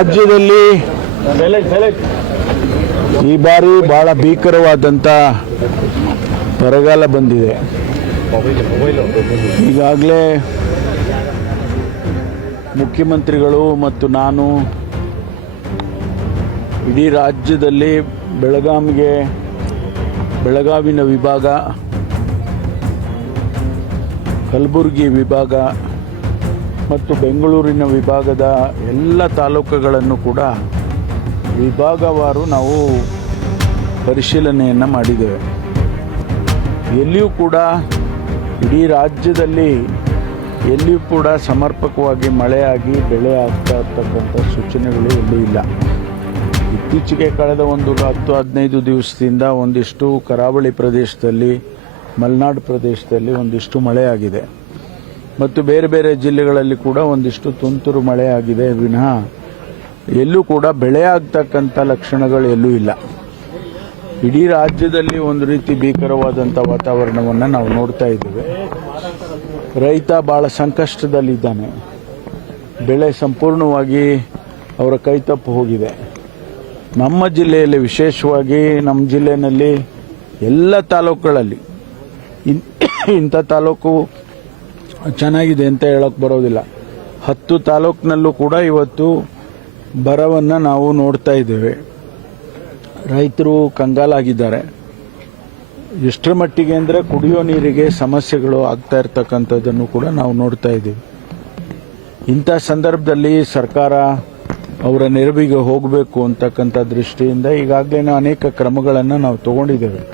ರಾಜ್ಯದಲ್ಲಿ ಈ ಬಾರಿ ಬಹಳ ಭೀಕರವಾದಂಥ ಬರಗಾಲ ಬಂದಿದೆ. ಈಗಾಗಲೇ ಮುಖ್ಯಮಂತ್ರಿಗಳು ಮತ್ತು ನಾನು ಇಡೀ ರಾಜ್ಯದಲ್ಲಿ ಬೆಳಗಾವಿನ ವಿಭಾಗ, ಕಲಬುರಗಿ ವಿಭಾಗ ಮತ್ತು ಬೆಂಗಳೂರಿನ ವಿಭಾಗದ ಎಲ್ಲ ತಾಲೂಕುಗಳನ್ನು ಕೂಡ ವಿಭಾಗವಾರು ನಾವು ಪರಿಶೀಲನೆಯನ್ನು ಮಾಡಿದ್ದೇವೆ. ಎಲ್ಲಿಯೂ ಕೂಡ ಇಡೀ ರಾಜ್ಯದಲ್ಲಿ ಎಲ್ಲಿಯೂ ಕೂಡ ಸಮರ್ಪಕವಾಗಿ ಮಳೆಯಾಗಿ ಬೆಳೆ ಆಗ್ತಾ ಇರ್ತಕ್ಕಂಥ ಸೂಚನೆಗಳು ಎಲ್ಲೂ ಇಲ್ಲ. ಇತ್ತೀಚೆಗೆ ಕಳೆದ ಒಂದು 10-15 ದಿವಸದಿಂದ ಒಂದಿಷ್ಟು ಕರಾವಳಿ ಪ್ರದೇಶದಲ್ಲಿ, ಮಲೆನಾಡು ಪ್ರದೇಶದಲ್ಲಿ ಒಂದಿಷ್ಟು ಮಳೆಯಾಗಿದೆ ಮತ್ತು ಬೇರೆ ಬೇರೆ ಜಿಲ್ಲೆಗಳಲ್ಲಿ ಕೂಡ ಒಂದಿಷ್ಟು ತುಂತುರು ಮಳೆಯಾಗಿದೆ ವಿನಃ ಎಲ್ಲೂ ಕೂಡ ಬೆಳೆ ಆಗ್ತಕ್ಕಂಥ ಲಕ್ಷಣಗಳು ಎಲ್ಲೂ ಇಲ್ಲ. ಇಡೀ ರಾಜ್ಯದಲ್ಲಿ ಒಂದು ರೀತಿ ಭೀಕರವಾದಂಥ ವಾತಾವರಣವನ್ನು ನಾವು ನೋಡ್ತಾ ಇದ್ದೇವೆ. ರೈತ ಭಾಳ ಸಂಕಷ್ಟದಲ್ಲಿದ್ದಾನೆ. ಬೆಳೆ ಸಂಪೂರ್ಣವಾಗಿ ಅವರ ಕೈತಪ್ಪು ಹೋಗಿದೆ. ನಮ್ಮ ಜಿಲ್ಲೆಯಲ್ಲಿ ವಿಶೇಷವಾಗಿ ನಮ್ಮ ಜಿಲ್ಲೆಯಲ್ಲಿ ಎಲ್ಲ ತಾಲೂಕುಗಳಲ್ಲಿ ಇಂಥ ತಾಲೂಕು ಚೆನ್ನಾಗಿದೆ ಅಂತ ಹೇಳೋಕ್ಕೆ ಬರೋದಿಲ್ಲ. 10 ತಾಲೂಕಿನಲ್ಲೂ ಕೂಡ ಇವತ್ತು ಬರವನ್ನು ನಾವು ನೋಡ್ತಾ ಇದ್ದೇವೆ. ರೈತರು ಕಂಗಾಲಾಗಿದ್ದಾರೆ. ಎಷ್ಟರ ಮಟ್ಟಿಗೆ ಅಂದರೆ ಕುಡಿಯೋ ನೀರಿಗೆ ಸಮಸ್ಯೆಗಳು ಆಗ್ತಾ ಇರ್ತಕ್ಕಂಥದ್ದನ್ನು ಕೂಡ ನಾವು ನೋಡ್ತಾ ಇದ್ದೀವಿ. ಇಂಥ ಸಂದರ್ಭದಲ್ಲಿ ಸರ್ಕಾರ ಅವರ ನೆರವಿಗೆ ಹೋಗಬೇಕು ಅಂತಕ್ಕಂಥ ದೃಷ್ಟಿಯಿಂದ ಈಗಾಗಲೇ ಅನೇಕ ಕ್ರಮಗಳನ್ನು ನಾವು ತಗೊಂಡಿದ್ದೇವೆ.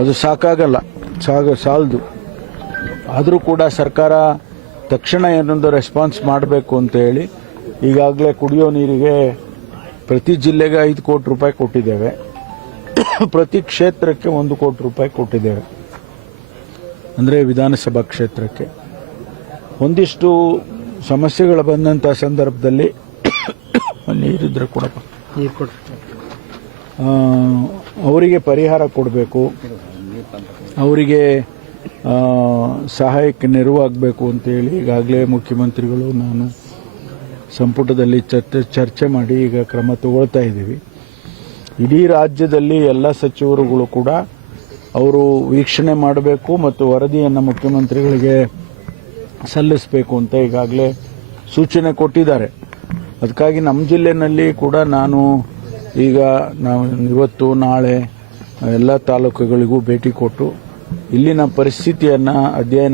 ಅದು ಸಾಕಾಗಲ್ಲ, ಸಾಲದು. ಆದರೂ ಕೂಡ ಸರ್ಕಾರ ತಕ್ಷಣ ಏನೊಂದು ರೆಸ್ಪಾನ್ಸ್ ಮಾಡಬೇಕು ಅಂತ ಹೇಳಿ ಈಗಾಗಲೇ ಕುಡಿಯೋ ನೀರಿಗೆ ಪ್ರತಿ ಜಿಲ್ಲೆಗೆ 5 ಕೋಟಿ ರೂಪಾಯಿ ಕೊಟ್ಟಿದ್ದೇವೆ. ಪ್ರತಿ ಕ್ಷೇತ್ರಕ್ಕೆ 1 ಕೋಟಿ ರೂಪಾಯಿ ಕೊಟ್ಟಿದ್ದೇವೆ. ಅಂದರೆ ವಿಧಾನಸಭಾ ಕ್ಷೇತ್ರಕ್ಕೆ ಒಂದಿಷ್ಟು ಸಮಸ್ಯೆಗಳು ಬಂದಂಥ ಸಂದರ್ಭದಲ್ಲಿ ನೀರಿದ್ರೆ ಕೊಡಪ್ಪ, ಅವರಿಗೆ ಪರಿಹಾರ ಕೊಡಬೇಕು, ಅವರಿಗೆ ಸಹಾಯಕ್ಕೆ ನೆರವಾಗಬೇಕು ಅಂತೇಳಿ ಈಗಾಗಲೇ ಮುಖ್ಯಮಂತ್ರಿಗಳು ನಾನು ಸಂಪುಟದಲ್ಲಿ ಚರ್ಚೆ ಮಾಡಿ ಈಗ ಕ್ರಮ ತಗೊಳ್ತಾ ಇದ್ದೀವಿ. ಇಡೀ ರಾಜ್ಯದಲ್ಲಿ ಎಲ್ಲ ಸಚಿವರುಗಳು ಕೂಡ ಅವರು ವೀಕ್ಷಣೆ ಮಾಡಬೇಕು ಮತ್ತು ವರದಿಯನ್ನು ಮುಖ್ಯಮಂತ್ರಿಗಳಿಗೆ ಸಲ್ಲಿಸಬೇಕು ಅಂತ ಈಗಾಗಲೇ ಸೂಚನೆ ಕೊಟ್ಟಿದ್ದಾರೆ. ಅದಕ್ಕಾಗಿ ನಮ್ಮ ಜಿಲ್ಲೆಯಲ್ಲಿ ಕೂಡ ನಾವು ಇವತ್ತು ನಾಳೆ ಎಲ್ಲ ತಾಲೂಕುಗಳಿಗೂ ಭೇಟಿ ಕೊಟ್ಟು ಇಲ್ಲಿನ ಪರಿಸ್ಥಿತಿಯನ್ನು ಅಧ್ಯಯನ